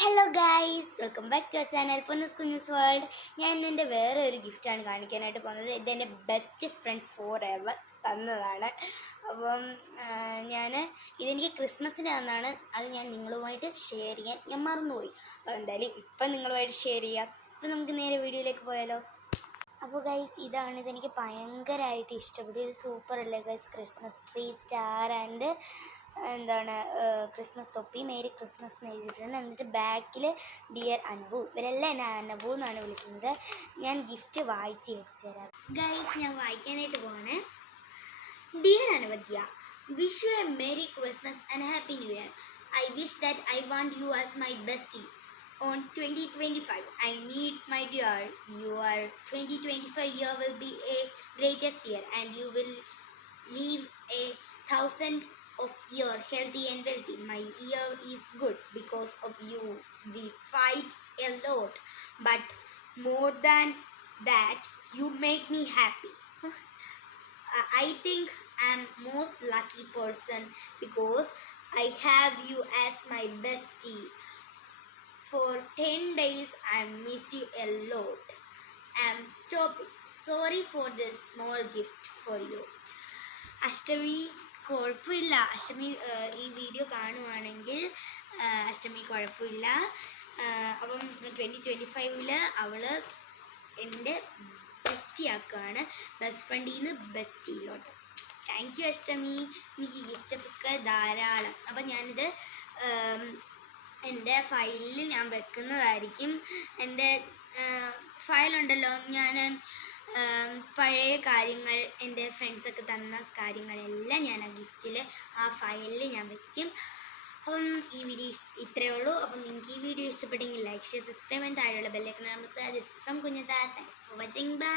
Hello guys, welcome back to our channel Ponnus Kunjus World. ഞാൻ എൻ്റെ വേറെ ഒരു ഗിഫ്റ്റാണ് കാണിക്കാനായിട്ട് പോകുന്നത്. ഇതെൻ്റെ ബെസ്റ്റ് ഫ്രണ്ട് ഫോർ എവർ തന്നതാണ്. അപ്പം ഇതെനിക്ക് ക്രിസ്മസിന് തന്നതാണ്. അത് ഞാൻ നിങ്ങളുമായിട്ട് ഷെയർ ചെയ്യാൻ ഞാൻ മറന്നുപോയി. അപ്പോൾ എന്തായാലും ഇപ്പം നിങ്ങളുമായിട്ട് ഷെയർ ചെയ്യാം. അപ്പോൾ നമുക്ക് നേരെ വീഡിയോയിലേക്ക് പോയാലോ. അപ്പോൾ ഗൈസ്, ഇതെനിക്ക് ഭയങ്കരമായിട്ട് ഇഷ്ടപ്പെട്ടു. ഇത് സൂപ്പർ അല്ലേ guys? Christmas tree, star and Christmas തൊപ്പി, മേരി ക്രിസ്മസ് എന്ന് എഴുതിയിട്ടുണ്ട്. എന്നിട്ട് ബാക്കിൽ ഡിയർ അനബു, ഇവരെല്ലാം എന്നെ അനബു എന്നാണ് വിളിക്കുന്നത്. ഞാൻ ഗിഫ്റ്റ് വായിച്ച് കേൾപ്പിച്ചു തരാം ഗൈസ്. ഞാൻ വായിക്കാനായിട്ട് പോവാണ്. Dear Anavadya, wish you a Merry Christmas and Happy New Year. I wish that I want you as my bestie on 2025. I need, my dear, your 2025 year will be a greatest year and you will live 1,000 of year healthy and wealthy. My year is good because of you. We fight a lot, but more than that, you make me happy. I think I'm most lucky person because I have you as my bestie. For 10 days I miss you a lot. I'm stopping. Sorry for this small gift for you. അഷ്ടമി കുഴപ്പമില്ല. അഷ്ടമി ഈ video കാണുവാണെങ്കിൽ അഷ്ടമി കുഴപ്പമില്ല. അപ്പം 2025 അവൾ എൻ്റെ bestie ആക്കുകയാണ്. Best ഫ്രണ്ടിൽ നിന്ന് ബെസ്റ്റിയിലോട്ട്. Thank you അഷ്ടമി. എനിക്ക് ഗിഫ്റ്റൊക്കെ ധാരാളം. അപ്പം ഞാനിത് എൻ്റെ ഫയലിൽ ഞാൻ വെക്കുന്നതായിരിക്കും. എൻ്റെ ഫയലുണ്ടല്ലോ, ഞാൻ പഴയ കാര്യങ്ങൾ, എൻ്റെ ഫ്രണ്ട്സൊക്കെ തന്ന കാര്യങ്ങളെല്ലാം ഞാൻ ആ ഗിഫ്റ്റിൽ, ആ ഫയലിൽ ഞാൻ വെക്കും. അപ്പം ഈ വീഡിയോ ഇത്രയേ ഉള്ളൂ. അപ്പം നിങ്ങൾക്ക് ഈ വീഡിയോ ഇഷ്ടപ്പെട്ടെങ്കിൽ ലൈക്ക്, ഷെയർ, സബ്സ്ക്രൈബ് ആൻഡ് താഴെയുള്ള ബെല്ലൈക്കൺ അമർത്തുക. This from Kunjutha. Thanks for watching. By.